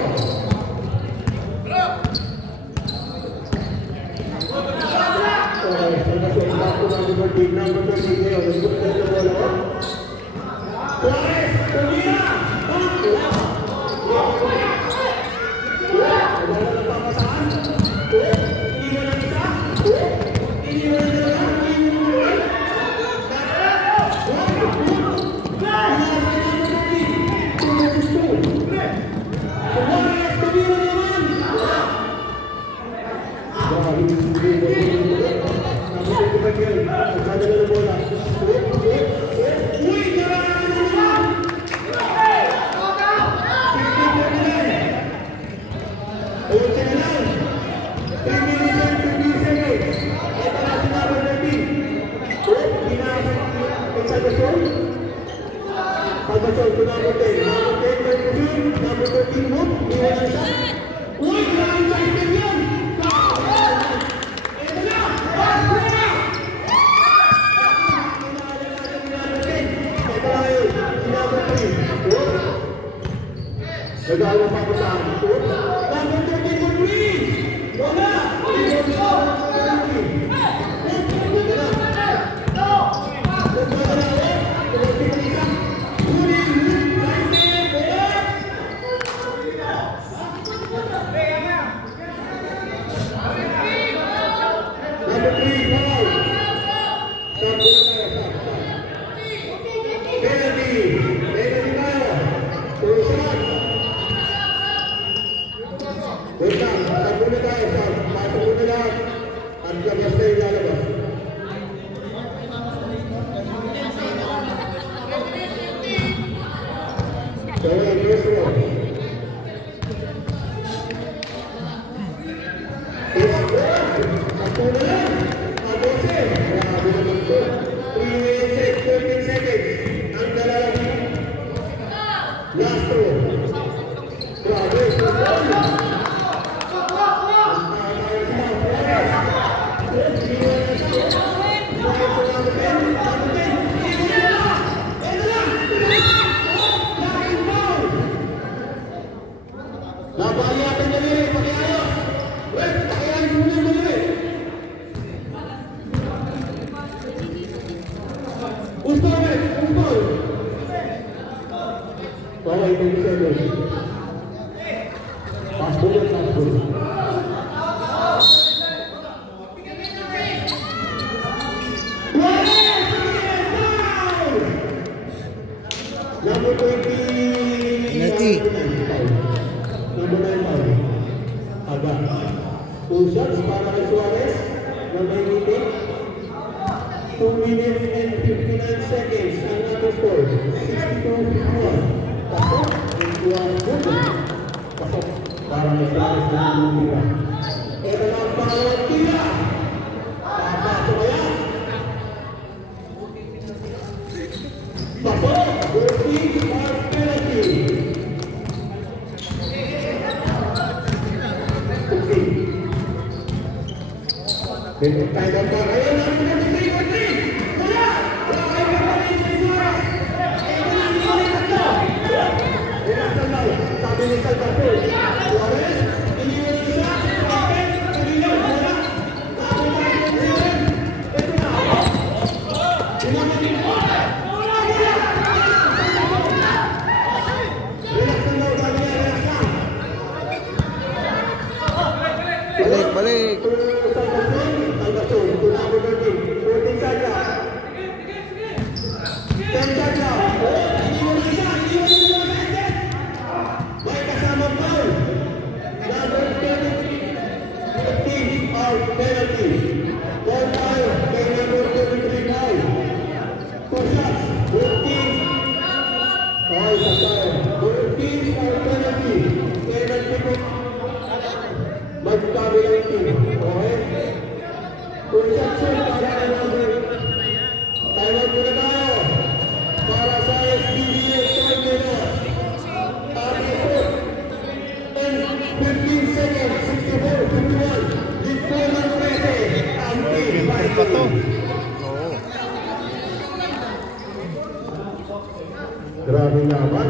Grabe naman,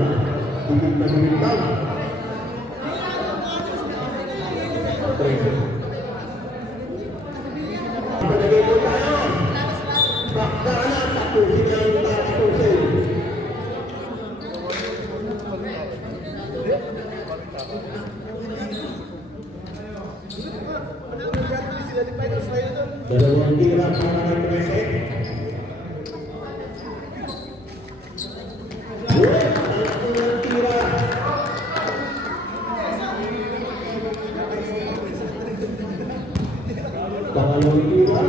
higit na higit lang. Dalawang tira para ng Trece. Dalawang tira. Pangalawang tira.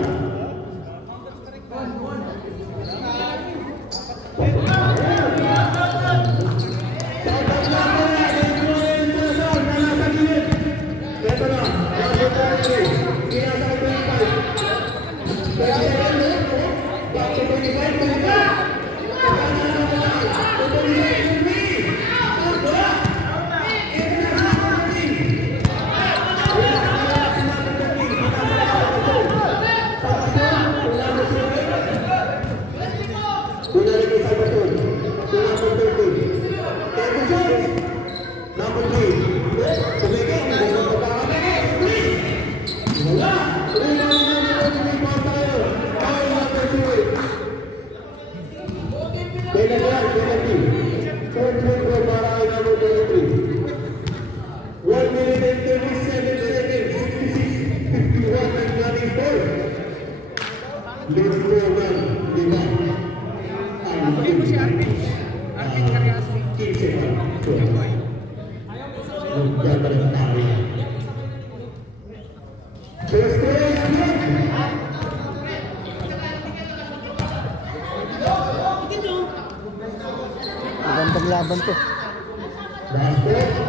Magandang laban to.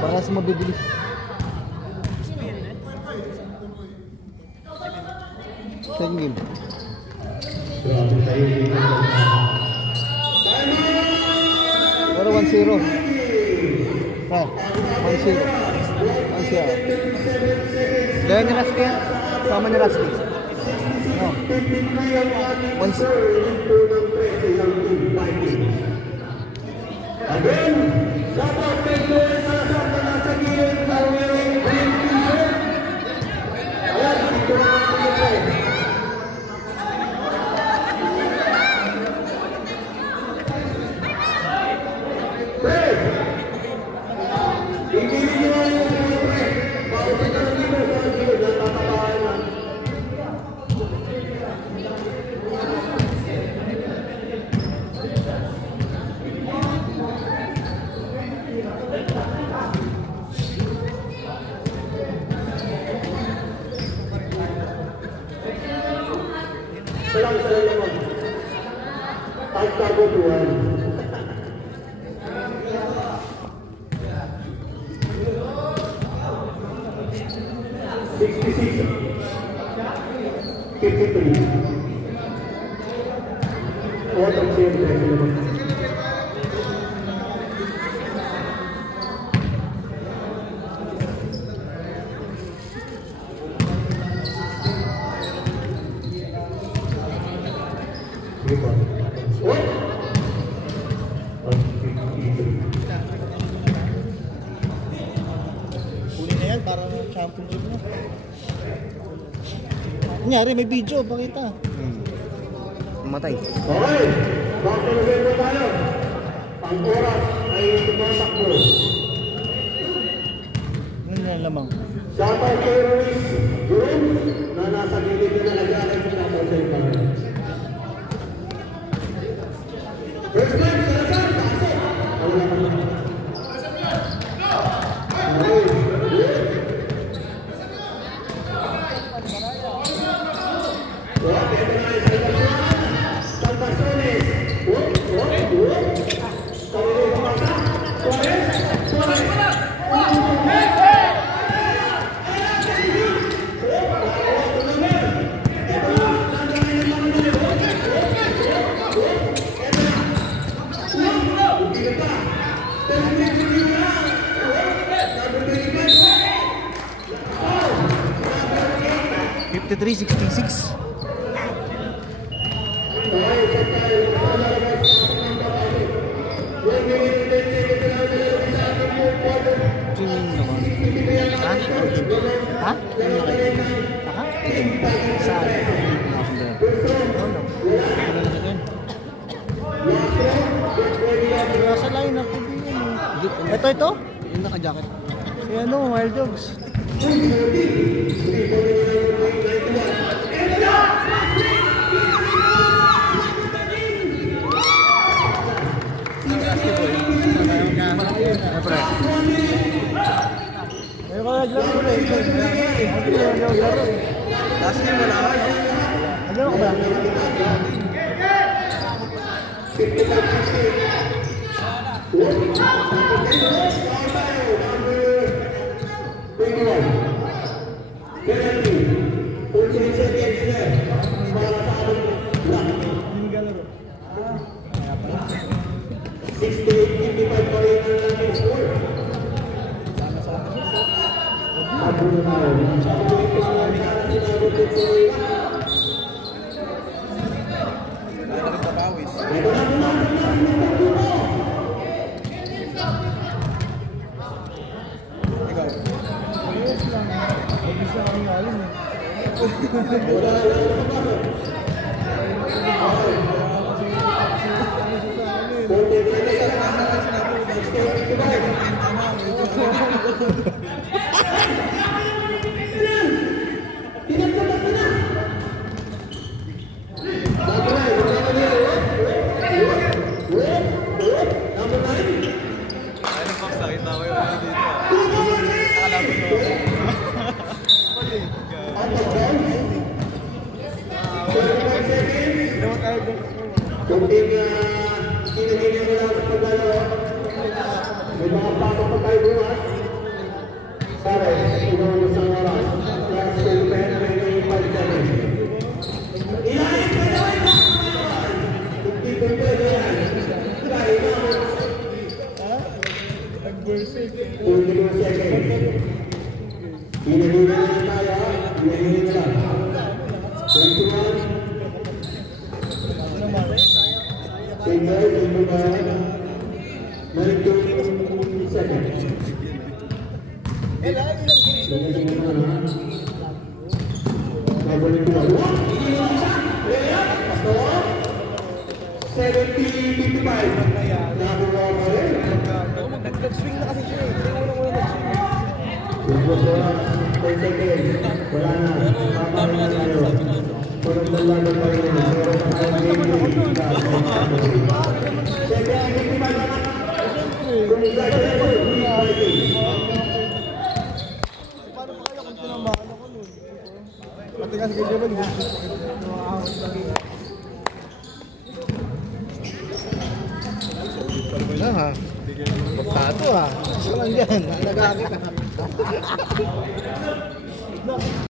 Para sa mabibilis. Second game. Pero 1-0. Ha? 1-0. 1-0. Dahil ni Rasky yan. Sama ni Rasky. No. 1-0. Again, dapat medyo sa nasa gilid ng green t-shirt. Ayan, dito na ang t-shirt. Fred! Ingilin nyo ang yung Fred. Bakit ito na dito sa gilid na tatabahan na. Salam naman. Pagkagutuan. Kunin na yan para championship mo. Kunyari, may video, pakita. Matay. Okay, back to the game tayo. Ang oras ay tumatakbo. Ano na lamang? Shoutout kay Ruiz Jerome na nasa gilid na nag-aaral sa outside corner. First time, Salazar, pasok. Wala pa naman. Ha? Saan? Sa line up. Ito. Yung naka-jacket. Ayan o, Wild Dogs. Ayun ka naglaro ulit. Last game wala ka. Naglaro ka ba? Nag-swing na kasi siya eh. Pati kasi kaya ba, Wala ha. Pagkato ha. Gusto lang dyan. Nagagit ha.